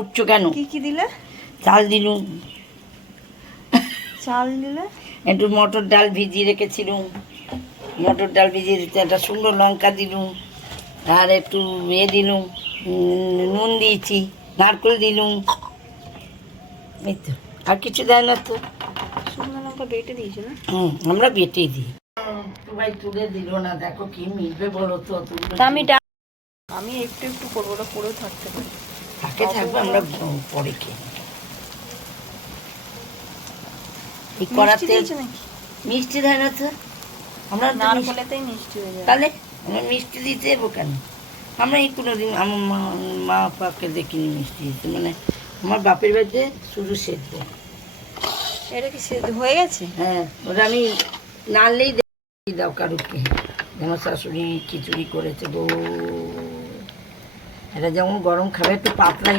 উঠছো কেন? কি কি দিলে? চাল দিলুম, চাল দিলে, একটু মটর ডাল ভিজিয়ে রেখেছিলুম, মটর ডাল ভিজিয়ে দিতে একটা সুন্দর লঙ্কা দিলুম, আর একটু দিলুম, নুন দিয়েছি, নারকেল দিলুম, এই তো। আর কিছু দেয় না তো। শুকনো লঙ্কা বেটে দিয়েছো না? আমরা বেটেই দিই। ভাই তুলে দিল না, দেখো কি মিলবে বলো তো। আমি একটু একটু করবো, ওটা পরেও থাকতে পারি। থাকবে, আমরা পরে খেয়ে এই করাতে মিষ্টি দেয় না তো। আমরা নারকেলেতেই মিষ্টি হয়ে যায়। তাহলে আমরা মিষ্টি দিতে যাবো কেন? আমরা এই কোনোদিন আমার মা বাপাকে দেখিনি মিষ্টি দিতে। মানে আমার বাপের বাড়িতে শুধু সেদ্ধ। এটা কি সেদ্ধ হয়ে গেছে? হ্যাঁ, ওটা আমি নাড়লেই দাও কারুকে। আমার শাশুড়ি খিচুড়ি করেছে গো, এটা যেমন গরম খাবে একটু পাতলাই।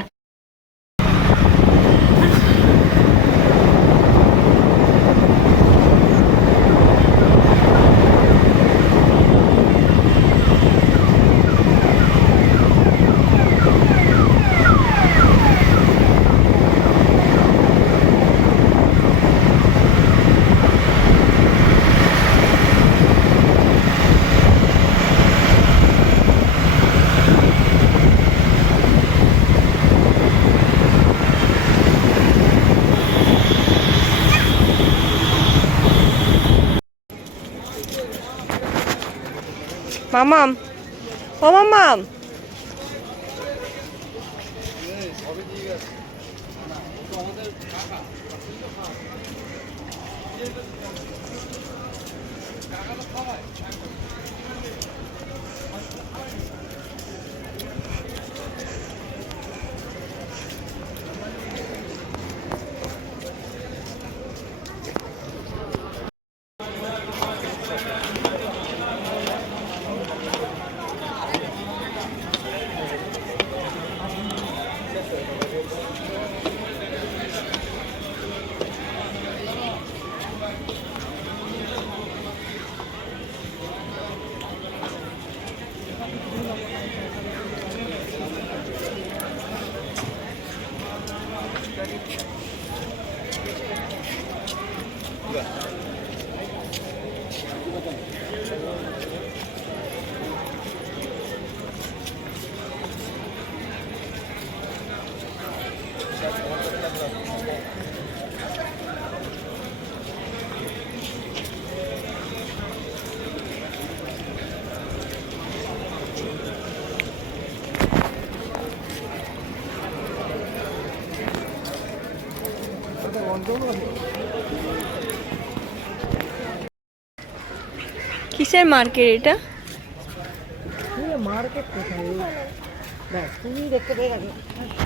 মামাম, ও মামাম, কিসের মার্কেট এটা? মার্কেট কোথায়? তুমি দেখতে পেয়ে গেছো।